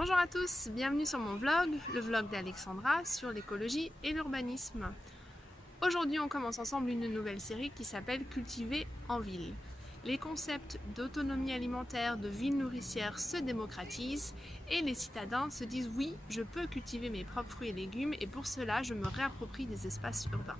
Bonjour à tous, bienvenue sur mon vlog, le vlog d'Alexandra sur l'écologie et l'urbanisme. Aujourd'hui on commence ensemble une nouvelle série qui s'appelle Cultiver en ville. Les concepts d'autonomie alimentaire, de ville nourricière se démocratisent et les citadins se disent oui, je peux cultiver mes propres fruits et légumes et pour cela je me réapproprie des espaces urbains.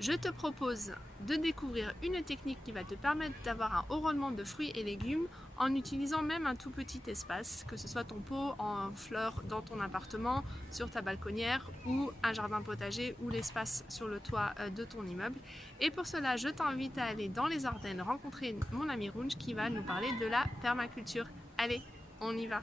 Je te propose de découvrir une technique qui va te permettre d'avoir un haut rendement de fruits et légumes en utilisant même un tout petit espace, que ce soit ton pot en fleurs dans ton appartement, sur ta balconnière ou un jardin potager ou l'espace sur le toit de ton immeuble. Et pour cela, je t'invite à aller dans les Ardennes rencontrer mon ami Runch qui va nous parler de la permaculture. Allez, on y va!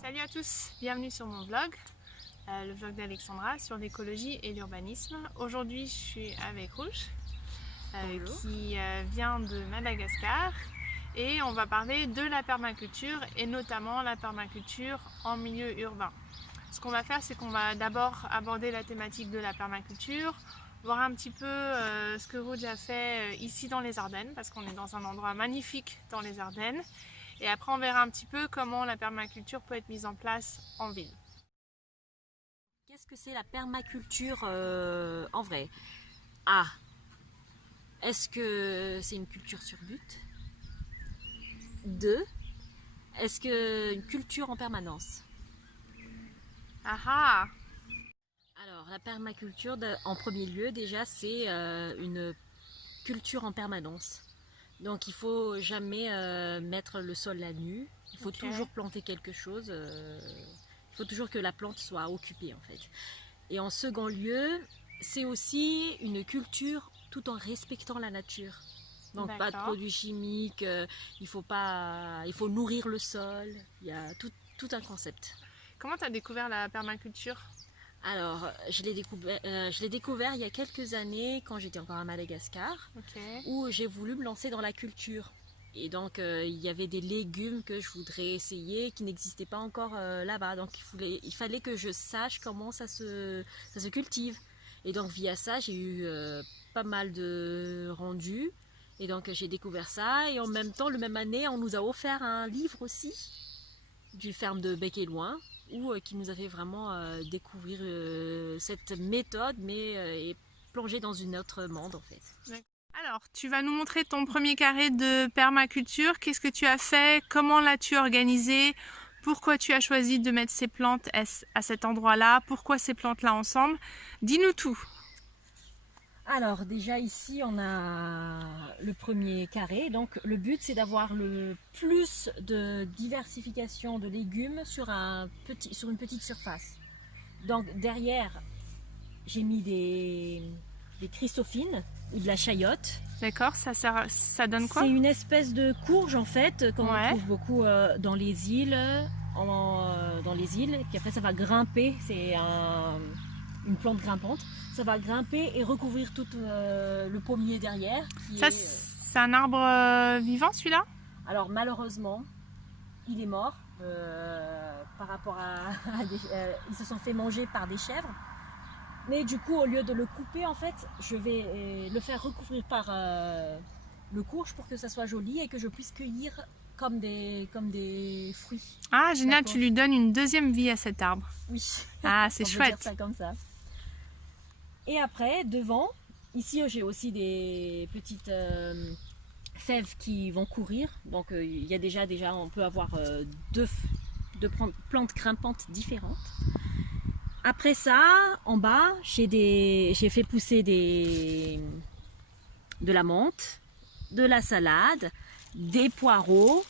Salut à tous, bienvenue sur mon vlog, le vlog d'Alexandra sur l'écologie et l'urbanisme. Aujourd'hui je suis avec Rouge qui vient de Madagascar et on va parler de la permaculture et notamment la permaculture en milieu urbain. Ce qu'on va faire, c'est qu'on va d'abord aborder la thématique de la permaculture, voir un petit peu ce que Rouge a fait ici dans les Ardennes, parce qu'on est dans un endroit magnifique dans les Ardennes. Et après, on verra un petit peu comment la permaculture peut être mise en place en ville. Qu'est-ce que c'est la permaculture en vrai? A. Est-ce que c'est une culture sur but? 2. Est-ce que une culture en permanence? Ah ah! Alors, la permaculture, en premier lieu, déjà, c'est une culture en permanence. Donc, il faut jamais mettre le sol à nu. Il faut toujours planter quelque chose. Il faut toujours que la plante soit occupée, en fait. Et en second lieu, c'est aussi une culture tout en respectant la nature. Donc, pas de produits chimiques. Il faut nourrir le sol. Il y a tout un concept. Comment tu as découvert la permaculture? Alors, je l'ai découvert il y a quelques années quand j'étais encore à Madagascar, où j'ai voulu me lancer dans la culture. Et donc, il y avait des légumes que je voudrais essayer qui n'existaient pas encore là-bas. Donc, il fallait que je sache comment ça se cultive. Et donc, via ça, j'ai eu pas mal de rendus. Et donc, j'ai découvert ça. Et en même temps, la même année, on nous a offert un livre aussi, du ferme de Bec et Loin, qui nous a fait vraiment découvrir cette méthode, mais et plonger dans une autre monde en fait. Alors, tu vas nous montrer ton premier carré de permaculture. Qu'est-ce que tu as fait? Comment l'as-tu organisé? Pourquoi tu as choisi de mettre ces plantes à cet endroit-là? Pourquoi ces plantes-là ensemble? Dis-nous tout. Alors déjà ici on a le premier carré, donc le but c'est d'avoir le plus de diversification de légumes sur une petite surface. Donc derrière j'ai mis des chrysophines ou de la chayote. D'accord, ça donne quoi? C'est une espèce de courge en fait qu'on trouve beaucoup dans les îles, et puis après ça va grimper, c'est une plante grimpante. Ça va grimper et recouvrir tout le pommier derrière. C'est un arbre vivant celui-là? Alors malheureusement, il est mort par rapport ils se sont fait manger par des chèvres. Mais du coup, au lieu de le couper, en fait, je vais le faire recouvrir par le courge pour que ça soit joli et que je puisse cueillir comme des fruits. Ah génial, tu lui donnes une deuxième vie à cet arbre. Oui. Ah c'est chouette. On peut dire ça comme ça. Et après, devant, ici j'ai aussi des petites fèves qui vont courir. Donc il y a déjà on peut avoir deux plantes grimpantes différentes. Après ça, en bas, j'ai fait pousser de la menthe, de la salade, des poireaux.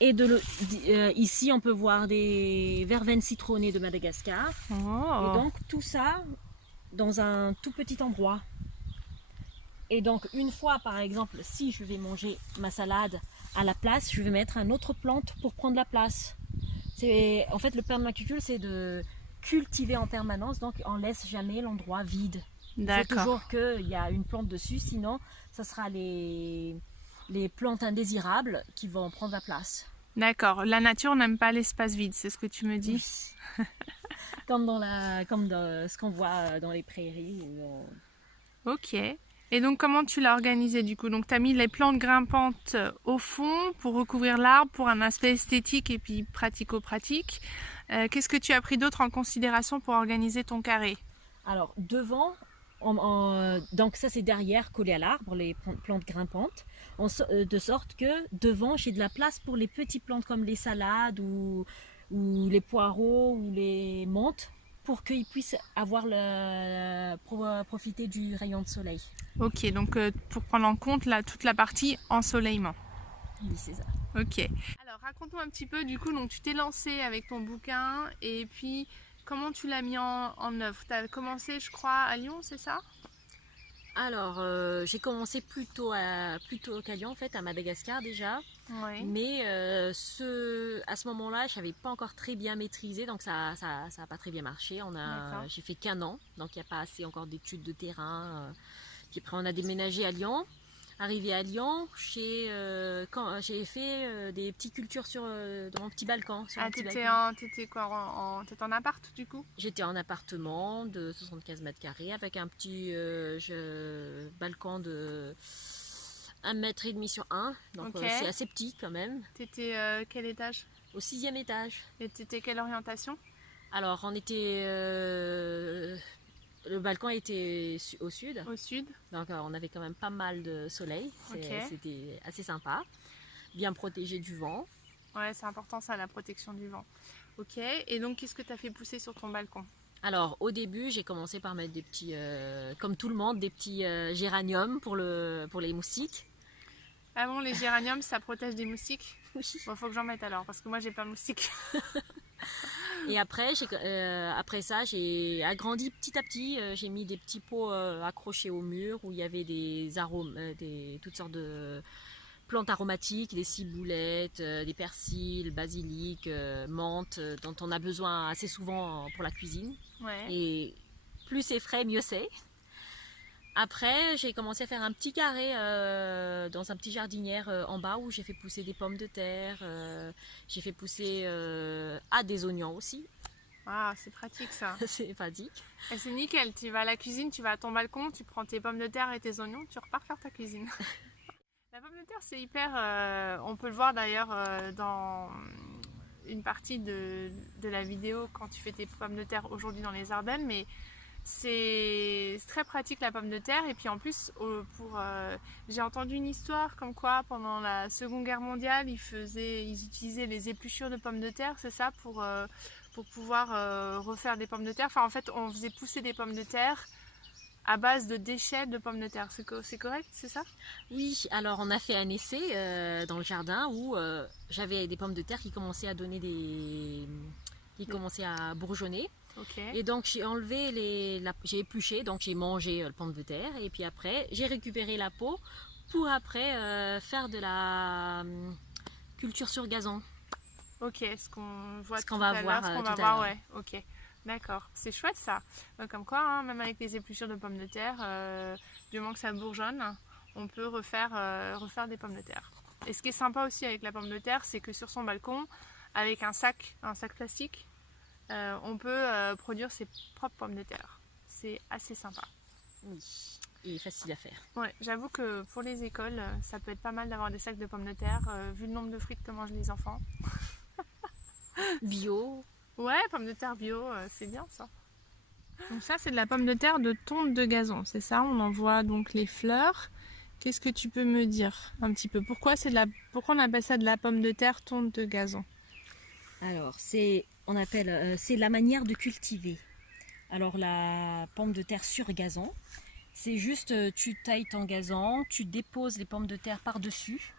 Et ici, on peut voir des verveines citronnées de Madagascar. Oh. Et donc, tout ça dans un tout petit endroit. Et donc, une fois, par exemple, si je vais manger ma salade à la place, je vais mettre une autre plante pour prendre la place. En fait, le permaculture, c'est de cultiver en permanence, donc on laisse jamais l'endroit vide. Il faut toujours qu'il y a une plante dessus, sinon ça sera les plantes indésirables qui vont prendre la place. D'accord, la nature n'aime pas l'espace vide, c'est ce que tu me dis? Oui. comme dans ce qu'on voit dans les prairies. Ok. Et donc comment tu l'as organisé du coup? Donc tu as mis les plantes grimpantes au fond pour recouvrir l'arbre, pour un aspect esthétique et puis pratico-pratique. Qu'est-ce que tu as pris d'autre en considération pour organiser ton carré? Alors devant, donc ça c'est derrière, collé à l'arbre, les plantes grimpantes, de sorte que devant j'ai de la place pour les petites plantes comme les salades ou les poireaux ou les menthes, pour qu'ils puissent profiter du rayon de soleil. Ok, donc pour prendre en compte toute la partie ensoleillement. Oui, c'est ça. Ok. Alors raconte-moi un petit peu, du coup, donc tu t'es lancé avec ton bouquin et puis comment tu l'as mis en œuvre? Tu as commencé, je crois, à Lyon, c'est ça? Alors, j'ai commencé plutôt qu'à Lyon, en fait, à Madagascar déjà. Oui. Mais à ce moment-là, je savais pas encore très bien maîtrisé, donc ça a pas très bien marché. J'ai fait qu'1 an, donc il n'y a pas assez encore d'études de terrain. Puis après, on a déménagé à Lyon. Arrivé à Lyon, j'ai fait des petites cultures dans mon petit balcon. T'étais en appart du coup? J'étais en appartement de 75 mètres carrés avec un petit balcon de 1,5 m sur 1. Donc c'est assez petit quand même. T'étais quel étage? Au 6e étage. Et t'étais quelle orientation? Alors on était... le balcon était au sud. Au sud. Donc on avait quand même pas mal de soleil. C'était assez sympa. Bien protégé du vent. Ouais, c'est important ça, la protection du vent. Ok, et donc qu'est-ce que tu as fait pousser sur ton balcon? Alors au début, j'ai commencé par mettre des petits, comme tout le monde, des petits géraniums pour les moustiques. Ah bon, les géraniums, ça protège des moustiques? Oui. Bon, faut que j'en mette alors, parce que moi j'ai pas de moustiques. Et après ça, j'ai agrandi petit à petit. J'ai mis des petits pots accrochés au mur où il y avait des arômes, toutes sortes de plantes aromatiques, des ciboulettes, des persils, basilic, menthe, dont on a besoin assez souvent pour la cuisine. Ouais. Et plus c'est frais, mieux c'est. Après, j'ai commencé à faire un petit carré dans un petit jardinière en bas où j'ai fait pousser des pommes de terre. J'ai fait pousser des oignons aussi. Ah, c'est pratique ça. C'est pratique. Et c'est nickel. Tu vas à la cuisine, tu vas à ton balcon, tu prends tes pommes de terre et tes oignons, tu repars faire ta cuisine. La pomme de terre, c'est hyper... on peut le voir d'ailleurs dans une partie de la vidéo quand tu fais tes pommes de terre aujourd'hui dans les Ardennes, mais c'est très pratique la pomme de terre. Et puis en plus, j'ai entendu une histoire comme quoi pendant la Seconde Guerre mondiale, ils utilisaient les épluchures de pommes de terre, c'est ça, pour pouvoir refaire des pommes de terre. Enfin en fait, on faisait pousser des pommes de terre à base de déchets de pommes de terre. C'est correct, c'est ça? Oui, alors on a fait un essai dans le jardin où j'avais des pommes de terre qui commençaient à donner qui commençaient à bourgeonner. Okay. Et donc j'ai enlevé j'ai épluché, donc j'ai mangé le pomme de terre et puis après j'ai récupéré la peau pour après faire de la culture sur gazon. Ok, ce qu'on voit tout à l'heure, ce qu'on va voir, ouais, ok. D'accord, c'est chouette ça. Comme quoi, hein, même avec les épluchures de pommes de terre, du moment que ça bourgeonne, on peut refaire des pommes de terre. Et ce qui est sympa aussi avec la pomme de terre, c'est que sur son balcon, avec un sac plastique, on peut produire ses propres pommes de terre. C'est assez sympa. Oui, et facile à faire. Ouais, j'avoue que pour les écoles, ça peut être pas mal d'avoir des sacs de pommes de terre, vu le nombre de frites que mangent les enfants. Bio. Ouais, pommes de terre bio, c'est bien ça. Donc ça, c'est de la pomme de terre de tonte de gazon, c'est ça? On en voit donc les fleurs. Qu'est-ce que tu peux me dire un petit peu? Pourquoi on appelle ça de la pomme de terre tonte de gazon? Alors, c'est la manière de cultiver. Alors, la pomme de terre sur gazon, c'est juste, tu tailles ton gazon, tu déposes les pommes de terre par-dessus,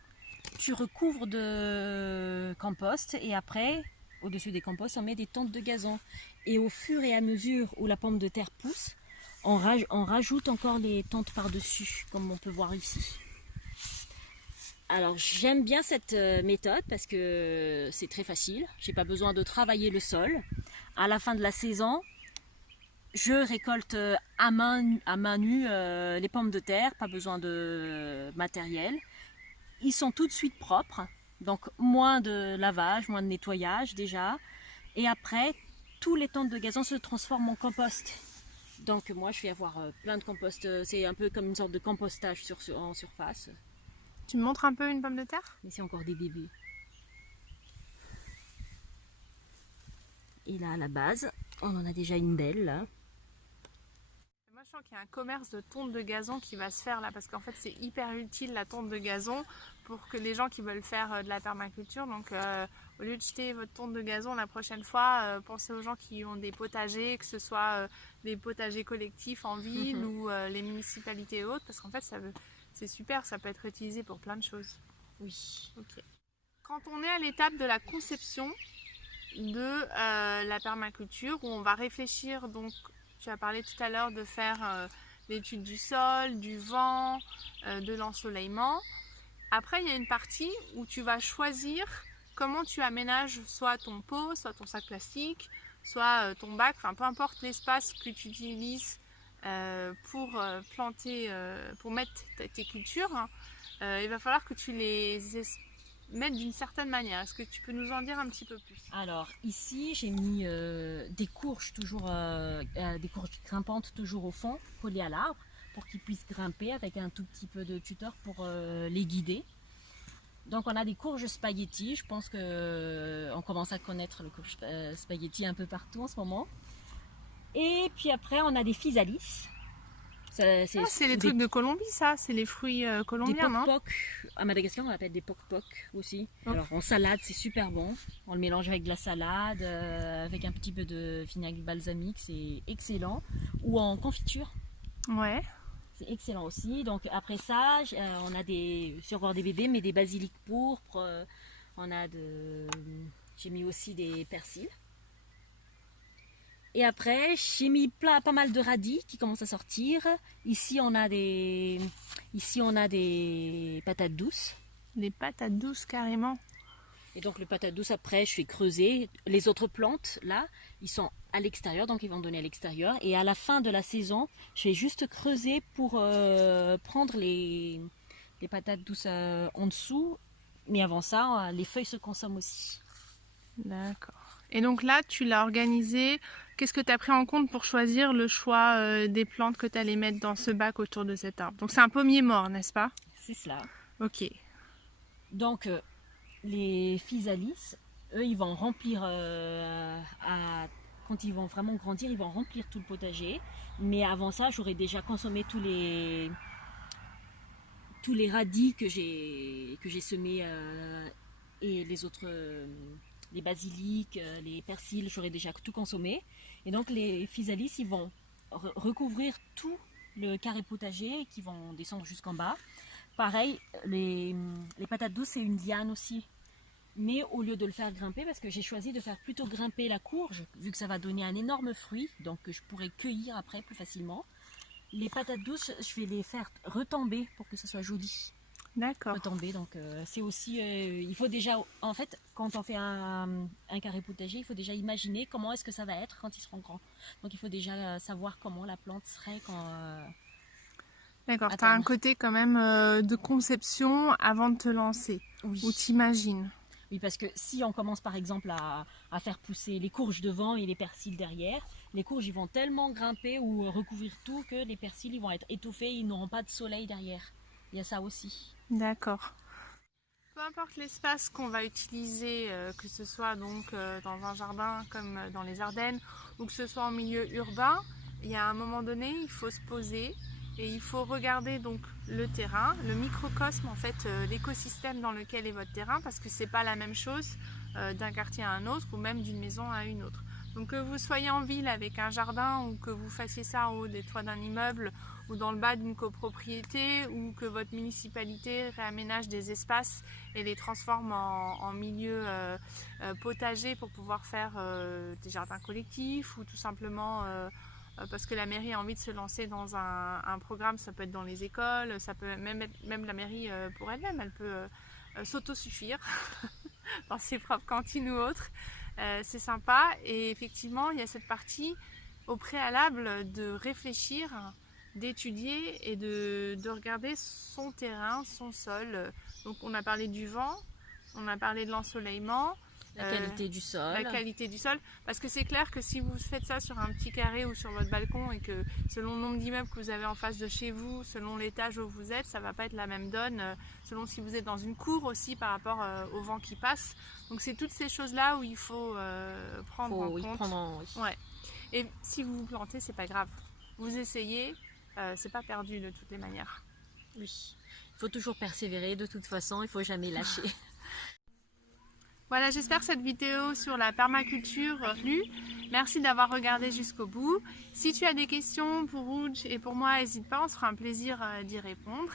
tu recouvres de compost et après, au-dessus des composts, on met des tontes de gazon. Et au fur et à mesure où la pomme de terre pousse, on rajoute encore les tontes par-dessus, comme on peut voir ici. Alors j'aime bien cette méthode parce que c'est très facile. J'ai pas besoin de travailler le sol. À la fin de la saison, je récolte à main nue les pommes de terre, pas besoin de matériel. Ils sont tout de suite propres, donc moins de lavage, moins de nettoyage déjà. Et après, tous les tentes de gazon se transforment en compost. Donc moi je vais avoir plein de compost, c'est un peu comme une sorte de compostage en surface. Tu me montres un peu une pomme de terre? Mais c'est encore des bébés. Et là à la base, on en a déjà une belle là. Moi je sens qu'il y a un commerce de tonte de gazon qui va se faire là parce qu'en fait c'est hyper utile la tonte de gazon pour que les gens qui veulent faire de la permaculture, donc au lieu de jeter votre tonte de gazon la prochaine fois, pensez aux gens qui ont des potagers, que ce soit des potagers collectifs en ville ou les municipalités et autres, parce qu'en fait c'est super, ça peut être utilisé pour plein de choses. Oui. Ok. Quand on est à l'étape de la conception de la permaculture, où on va réfléchir, donc tu as parlé tout à l'heure de faire l'étude du sol, du vent, de l'ensoleillement. Après, il y a une partie où tu vas choisir comment tu aménages soit ton pot, soit ton sac plastique, soit ton bac, enfin peu importe l'espace que tu utilises pour planter, pour mettre tes cultures. Il va falloir que tu les mettre d'une certaine manière. Est-ce que tu peux nous en dire un petit peu plus? Alors ici j'ai mis des courges des courges grimpantes toujours au fond, collées à l'arbre, pour qu'ils puissent grimper avec un tout petit peu de tuteur pour les guider. Donc on a des courges spaghetti, je pense que on commence à connaître le courge spaghetti un peu partout en ce moment. Et puis après on a des physalis. C'est les trucs de Colombie, ça, c'est les fruits colombiens, non? Des poc-poc. À Madagascar, on appelle des poc-poc aussi. Alors en salade, c'est super bon. On le mélange avec de la salade, avec un petit peu de vinaigre balsamique, c'est excellent. Ou en confiture. Ouais. C'est excellent aussi. Donc après ça, on a c'est encore des bébés, mais des basiliques pourpres. J'ai mis aussi des persils. Et après, j'ai mis pas mal de radis qui commencent à sortir. Ici, on a des patates douces. Des patates douces, carrément. Et donc, les patates douces, après, je fais creuser. Les autres plantes, là, ils sont à l'extérieur, donc ils vont donner à l'extérieur. Et à la fin de la saison, je vais juste creuser pour prendre les patates douces en dessous. Mais avant ça, les feuilles se consomment aussi. D'accord. Et donc là, tu l'as organisé. Qu'est-ce que tu as pris en compte pour choisir le choix des plantes que tu allais mettre dans ce bac autour de cet arbre? Donc c'est un pommier mort, n'est-ce pas? C'est cela. Ok. Donc les physalis, eux, ils vont remplir, quand ils vont vraiment grandir, ils vont remplir tout le potager. Mais avant ça, j'aurais déjà consommé tous les radis que j'ai semés et les autres... les basiliques, les persils, j'aurais déjà tout consommé. Et donc les physalis, ils vont recouvrir tout le carré potager qui vont descendre jusqu'en bas. Pareil, les patates douces, c'est une liane aussi. Mais au lieu de le faire grimper, parce que j'ai choisi de faire plutôt grimper la courge, vu que ça va donner un énorme fruit, donc que je pourrais cueillir après plus facilement. Les patates douces, je vais les faire retomber pour que ça soit joli. D'accord. Retomber, donc c'est aussi, il faut déjà, en fait, quand on fait un carré potager, il faut déjà imaginer comment est-ce que ça va être quand ils seront grands. Donc il faut déjà savoir comment la plante serait quand... D'accord, tu as un côté quand même de conception avant de te lancer, oui. Où tu imagines. Oui, parce que si on commence par exemple à faire pousser les courges devant et les persils derrière, les courges ils vont tellement grimper ou recouvrir tout que les persils ils vont être étouffés, ils n'auront pas de soleil derrière. Il y a ça aussi. D'accord. Peu importe l'espace qu'on va utiliser, que ce soit donc dans un jardin comme dans les Ardennes ou que ce soit en milieu urbain, il y a un moment donné, il faut se poser et il faut regarder donc le terrain, le microcosme en fait, l'écosystème dans lequel est votre terrain, parce que c'est pas la même chose d'un quartier à un autre ou même d'une maison à une autre. Donc que vous soyez en ville avec un jardin ou que vous fassiez ça en haut des toits d'un immeuble ou dans le bas d'une copropriété ou que votre municipalité réaménage des espaces et les transforme en milieu potager pour pouvoir faire des jardins collectifs ou tout simplement parce que la mairie a envie de se lancer dans un programme. Ça peut être dans les écoles, ça peut même la mairie pour elle-même, elle peut s'autosuffire dans ses propres cantines ou autres. C'est sympa, et effectivement il y a cette partie au préalable de réfléchir, d'étudier et de regarder son terrain, son sol. Donc on a parlé du vent, on a parlé de l'ensoleillement, la qualité du sol. La qualité du sol, parce que c'est clair que si vous faites ça sur un petit carré ou sur votre balcon, et que selon le nombre d'immeubles que vous avez en face de chez vous, selon l'étage où vous êtes, ça va pas être la même donne, selon si vous êtes dans une cour aussi par rapport au vent qui passe. Donc c'est toutes ces choses-là où il faut prendre en compte. Ouais. Et si vous vous plantez, c'est pas grave. Vous essayez, c'est pas perdu de toutes les manières. Oui, il faut toujours persévérer de toute façon, il faut jamais lâcher. Voilà, j'espère que cette vidéo sur la permaculture t'a plu. Merci d'avoir regardé jusqu'au bout. Si tu as des questions pour Rouge et pour moi, n'hésite pas, on se fera un plaisir d'y répondre.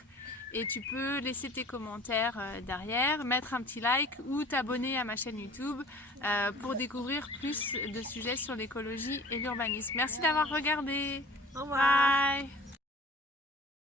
Et tu peux laisser tes commentaires derrière, mettre un petit like ou t'abonner à ma chaîne YouTube pour découvrir plus de sujets sur l'écologie et l'urbanisme. Merci d'avoir regardé. Au revoir. Bye.